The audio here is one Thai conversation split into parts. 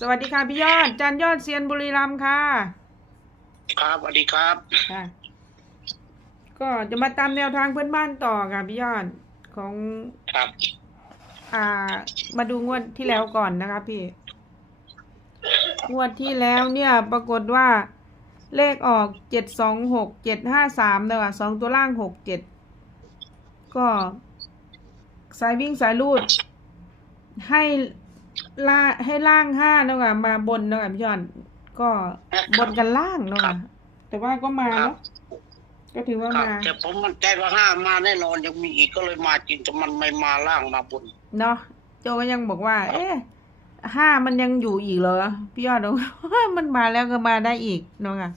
สวัสดีค่ะพี่ยอด จันยอดเซียนบุรีรัมย์ค่ะ ครับสวัสดีครับ ค่ะ ก็จะมาตามแนวทางเพื่อนบ้านต่อค่ะพี่ยอดของครับ อ่า มาดูงวดที่แล้วก่อนนะคะพี่ งวดที่แล้วเนี่ยปรากฏว่าเลขออกเจ็ดสองหกเจ็ดห้าสามเลยค่ะสองตัวล่างหกเจ็ดก็สายวิ่งสายรูดให้ ล่าให้ล่างห้าเนอะค่ะมาบนเนอะค่ะพี่ยอดก็บนกันล่างเนอะค่ะแต่ว่าก็มาครัเนาะบก็ถือว่าครับมาแต่ผมมันใจว่าห้ามาแน่นอนยังมีอีกก็เลยมาจริงแต่มันไม่มาล่างมาบนเนาะโจก็ยังบอกว่า เอ๊ะห้ามันยังอยู่อีกเหรอพี่ยอดบอกมันมาแล้วก็มาได้อีกเนาะค่ะ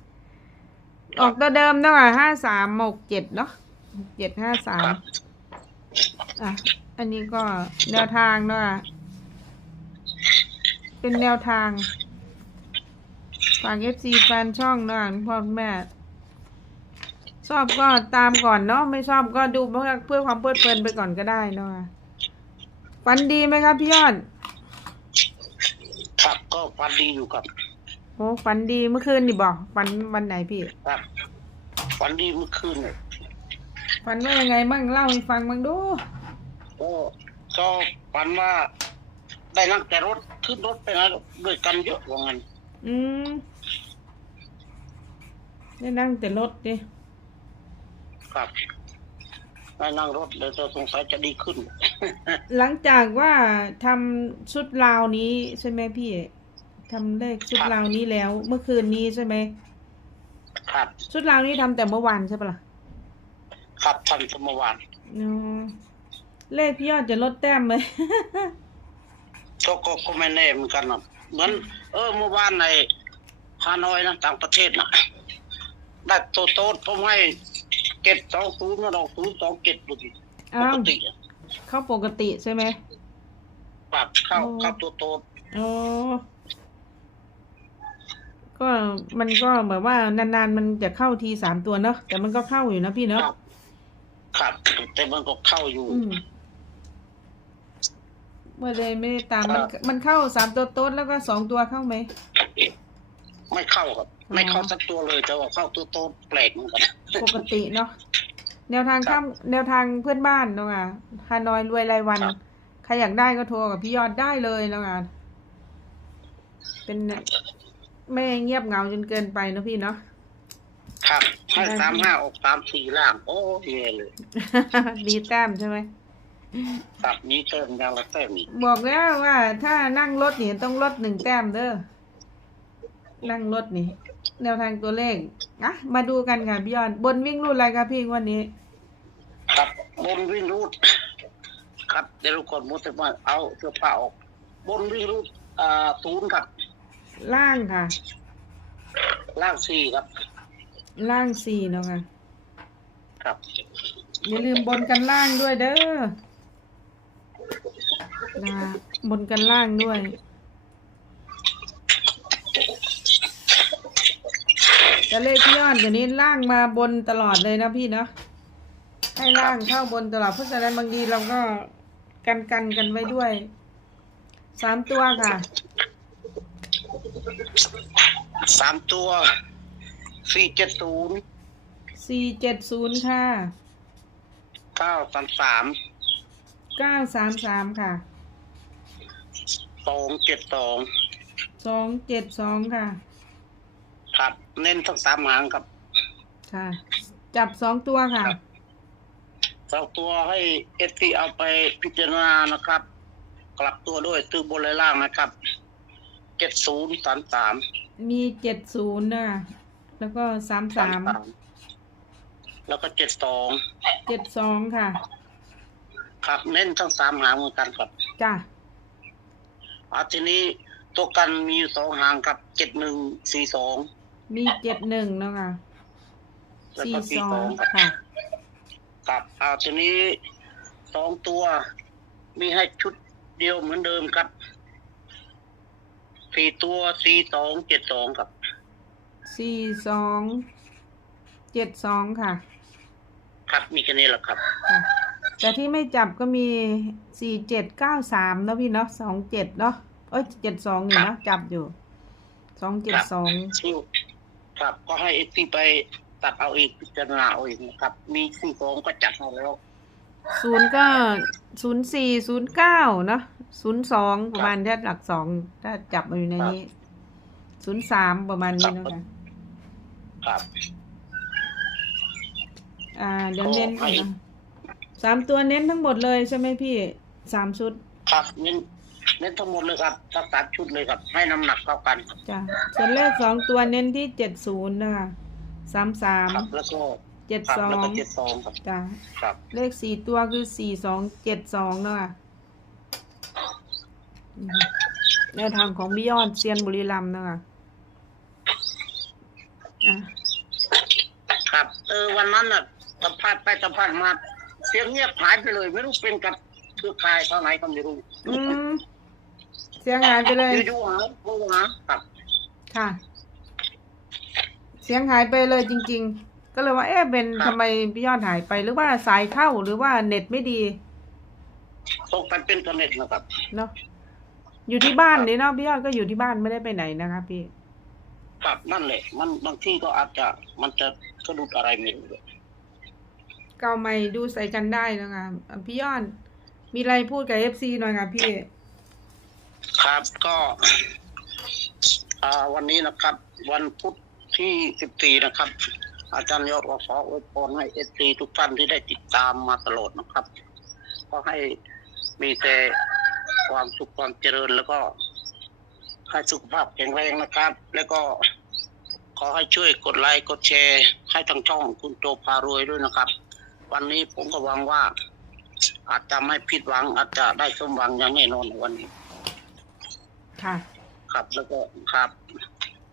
ออกตัวเดิมเนาะค่ะห้าสามหกเจ็ดเนาะเจ็ดห้าสามครับอะอันนี้ก็แนวทางเนาะค่ะ เป็นแนวทาง ฝากเอฟซีแฟนช่องเนาะคุณพ่อคุณแม่ ชอบก็ตามก่อนเนาะไม่ชอบก็ดูเพื่อเพื่อความเพลิดเพลินไปก่อนก็ได้เนาะค่ะฝันดีไหมครับพี่ยอด ครับก็ฟันดีอยู่ครับโอ้ฝันดีเมื่อคืนนี่บอกฝันวันไหนพี่ ครับฟันดีเมื่อคืนเนี่ยฝันว่ายังไงบ้างเล่าให้ฟังบ้างดู ก็ก็ฝันว่า ได้นั่งแต่รถขึ้นรถไปนะด้วยกันเยอะว่างั้นอืมได้นั่งแต่รถดิครับได้นั่งรถเดี๋ยวจะสงสัยจะดีขึ้น หลังจากว่าทำชุดราวนี้ใช่ไหมพี่ทำเลขชุดครับราวนี้แล้ว เมื่อคืนนี้ใช่ไหมครับ ชุดราวนี้ทำแต่เมื่อวานใช่ปะล่ะครับทันสมอวานอ๋อเลขพี่ยอดจะลดแต้มไหม ก็ก็ก็ไม่แน่เหมือนกันนะเหมือน เออเมื่อวานในฮานอยนะต่างประเทศนะได้โตโต้ผมให้เก็ดสองศูนย์นะดอกศูนย์สองเก็ดดูดิปอ้าว กติเข้าปกติใช่ไหม ปรับเข้าโอ้เข้าตัวโตอ๋อก็มันก็แบบว่านานๆมันจะเข้าทีสามตัวเนาะแต่มันก็เข้าอยู่นะพี่เนาะครับครับแต่มันก็เข้าอยู่ อืม เมื่อเลยไม่ได้ตามมันครับมันเข้าสามตัวโต๊ดแล้วก็สองตัวเข้าไหม ไม่เข้าครับอ๋อไม่เข้าสักตัวเลยแต่ว่าเข้าตัวโตแปลกเหมือนกันปกติเนาะแนวทางครัข้าบมแนวทางเพื่อนบ้านเนาะอะฮานอยรวยรายวันครับใครอยากได้ก็โทรกับพี่ยอดได้เลยเนาะอะเป็นไม่เงียบเหงาจนเกินไปเนอะพี่เนาะครับให้ได้สามห้าออกสามสี่ล่าง โอ้เย่เลย ดีแต้มใช่ไหม ครับนี้เติมยางละแต้มอีกบอกแล้วว่า ถ้านั่งรถนี่ต้องลดหนึ่งแต้มเด้อ นั่งรถนี่ แนวทางตัวเลขอะมาดูกันค่ะพี่ยอดบนวิ่งรุ่นอะไรครับพี่วันนี้ ครับบนวิ่งรูด ครับเดี๋ยวเราก่อนมุดจะมาเอาเสื้อผ้าออก บนวิ่งรูดอ่าศูนย์ครับ ล่างค่ะ ล่างสี่ครับ ล่างสี่เนาะค่ะ ครับ อย่าลืมบนกันล่างด้วยเด้อ นะบนกันล่างด้วย แต่เลขพี่ยอดเดี๋ยวนี้ล่างมาบนตลอดเลยนะพี่เนาะให้ล่างเข้าบนตลอดเพราะฉะนั้นบางทีเราก็กันกันกันไว้ด้วยสามตัวค่ะสามตัวสี่เจ็ดศูนย์สี่เจ็ดศูนย์ค่ะเก้าสามสามเก้าสามสามค่ะ สองเจ็ดสองสองเจ็ดสองค่ะ ครับเน้นทั้งสามหางครับ ค่ะ จับสองตัวค่ะสองตัวให้เอซีเอาไปพิจารณานะครับ กลับตัวด้วยตื้อบนและล่างนะครับเจ็ดศูนย์สามสามมีเจ็ดศูนย์นะแล้วก็สามสามแล้วก็เจ็ดสองเจ็ดสองค่ะ ครับ เน้นทั้งสามหางเหมือนกันครับ จ้ะ อาทีนี้ตัวกันมีอยู่สองหางครับเจ็ดหนึ่งสี่สองมีเจ็ดหนึ่งเนาะค่ะแล้วสี่ก็สสี่อสองงครับค่ะครับอาทีนี้สองตัว มีให้ชุดเดียวเหมือนเดิมครับสี่ตัวสี่สองเจ็ดสองครับสี่สอง เจ็ดสองค่ะ ครับมีแค่นี้แหละครับ ค่ะ แต่ที่ไม่จับก็มีสี่เจ็ดเก้าสามเนาะพี่เนาะสองเจ็ดเนาะเอ้ยเจ็ดสองนี่เนาะจับอยู่สองเจ็ดสองซิวครับก็ให้เอซีไปตัดเอาอีกพิจารณาเอาอีกนะครับ มีสี่สองก็จัดเอาแล้วศูนย์ก็ศูนย์สี่ศูนย์เก้าเนาะศูนย์สองประมาณถ้าหลักสองถ้าจับมาอยู่ในนี้ศูนย์สามประมาณนี้เนาะค่ะครับ อ่าเดี๋ยวเน้นก่อนนะ สามตัวเน้นทั้งหมดเลยใช่ไหมพี่สามชุดครับเน้นเน้นทั้งหมดเลยครับทั้งสามชุดเลยครับ ให้น้ำหนักเท่ากันครับจ้ะส่วนเลขสองตัวเน้นที่เจ็ดศูนย์นะคะสามสามครับแล้วก็เจ็ดครับสอแล้วงก็เจ็ดสองครับจ้ะครับเลขสี่ตัวคือสี่สองเจ็ดสองเนาะค่ะอืมแนวทางของบิยอนเซียนบุรีรัมย์เนาะค่ะอะครับ เออวันนั้นน่ะสัมภาษณ์ไปสัมภาษณ์มา เสียงเงียบหายไปเลย ไม่รู้เป็นกับเครือข่ายเท่าไหนก็ไม่รู้อืมเสียงหายไปเลยอยู่ๆหายโทรหาครับค่ะ เสียงหายไปเลยจริง ๆ ก็เลยว่าเอ๊ะเป็นครับทำไมพี่ยอดหายไปหรือว่าสายเข้าหรือว่าเน็ตไม่ดีตกกันเป็นกระเน็ตนะครับเนาะอยู่ที่บ้านนี่เนาะพี่ยอดก็อยู่ที่บ้านไม่ได้ไปไหนนะคะพี่ครับนั่นแหละ มันบางที่ก็อาจจะมันจะสะดุดอะไรไม่รู้ เลยเกาไม่ดูใส่กันได้นะคะอะพี่ยอดมีอะไรพูดกับเอฟซีหน่อยค่ะพี่ ครับก็อ่าวันนี้นะครับ วันพุธที่สิบสี่นะครับ อาจารย์ยอดวขออวยพรให้เอซีทุกท่านที่ได้ติดตามมาตลอดนะครับ ก็ให้มีแต่ความสุขความเจริญแล้วก็ให้สุขภาพแข็งแรงนะครับ แล้วก็ขอให้ช่วยกดไลค์กดแชร์ ให้ทางช่องคุณโจพารวยด้วยนะครับ วันนี้ผมก็หวังว่า อาจจะไม่ผิดหวัง อาจจะได้สมหวังอย่างแน่นอนในวันนี้ ค่ะ ครับแล้วก็ครับ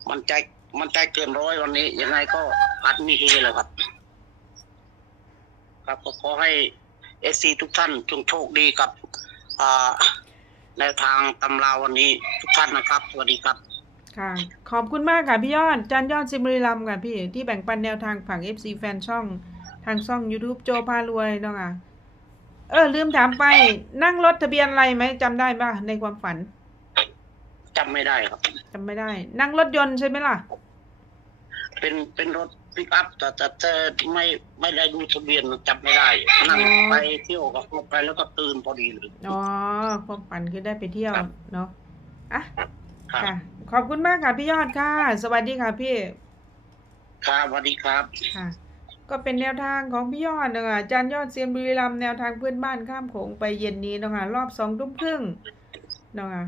มันใจมันใจเกินร้อยวันนี้ ยังไงก็อาจมีเฮเลยครับ ครับก็ขอให้เอซีทุกท่านจงโชคดีกับอ่าในวทางตำราวันนี้ทุกท่านนะครับ สวัสดีครับ ค่ะ ขอบคุณมากค่ะพี่ยอดจันยอดซิมบุรีรัมย์ค่ะพี่ ที่แบ่งปันแนวทางฝั่ง FC แฟนช่องทางช่อง YouTube โจพารวยเนาะค่ะเออ ลืมถามไป นั่งรถทะเบียนอะไรไหมจำได้ปะในความฝันจำไม่ได้ครับ จำไม่ได้ นั่งรถยนต์ใช่ไหมล่ะ เป็นเป็นรถปิกอัพแต่แต่แต่ไม่ไม่ได้ดูทะเบียนจำไม่ได้นั่งอ๋อ ไปเที่ยวกับรถไปแล้วก็ตื่นพอดีเลย อ๋อ ความฝันคือได้ไปเที่ยว ครับ เนาะอะครับค่ะ ขอบคุณมากค่ะพี่ยอดค่ะ สวัสดีค่ะพี่ ครับสวัสดีครับ ค่ะ ก็เป็นแนวทางของพี่ยอดนะคะจารย์ยอดเซียนบุรีรัมย์แนวทางเพื่อนบ้านข้ามโขงไปเย็นนี้นะคะรอบสองทุ่มครึ่งนะคะ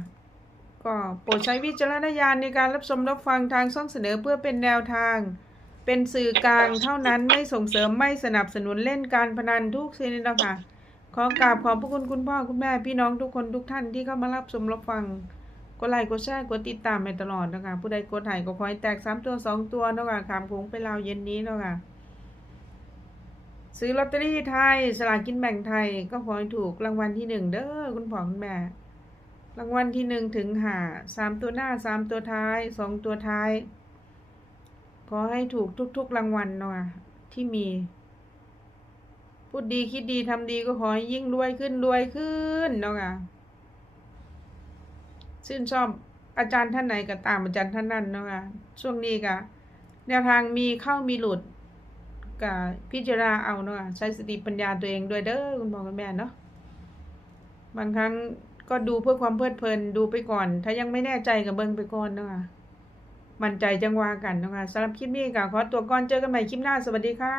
ก็โปรดใช้วิจารณญาณในการรับชมรับฟังทางช่องเสนอเพื่อเป็นแนวทาง เป็นสื่อกลางเท่านั้นไม่ส่งเสริมไม่สนับสนุนเล่นการพนันทุกชนิดนะคะขอกราบขอบพระคุณคุณพ่อคุณแม่พี่น้องทุกคนทุกท่านที่เข้ามารับชมรับฟังกดไลค์กดแชร์กดติดตามไปตลอดนะคะผู้ใดกดไลค์ก็ขอให้แตกสามตัวสองตัวเนาะคะขามโขงไปลาวเย็นนี้เนาะคะ ซื้อลอตเตอรี่ไทย สลากกินแบ่งไทย ก็ขอให้ถูกรางวัลที่หนึ่งเด้อคุณพ่อคุณแม่ รางวัลที่หนึ่งถึงหาสามตัวหน้าสามตัวท้ายสองตัวท้าย ขอให้ถูกทุก ๆ รางวัลเนาะที่มี พูดดีคิดดีทำดีก็ขอให้ยิ่งรวยขึ้นรวยขึ้นเนาะค่ะชื่นชอบอาจารย์ท่านไหนก็ตามอาจารย์ท่านนั้นเนาะค่ะช่วงนี้ก็แนวทางมีเข้ามีหลุด ก็พิจารณาเอาเนาะใช้สติปัญญาตัวเองด้วยเด้อคุณพ่อคุณแม่เนาะบางครั้งก็ดูเพื่อความเพลิดเพลินดูไปก่อน ถ้ายังไม่แน่ใจก็เบิ้งไปก่อนเนาะมั่นใจจังวากันเนาะค่ะสำหรับคลิปนี้ก็ขอตัวก่อนเจอกันใหม่คลิปหน้าสวัสดีค่ะ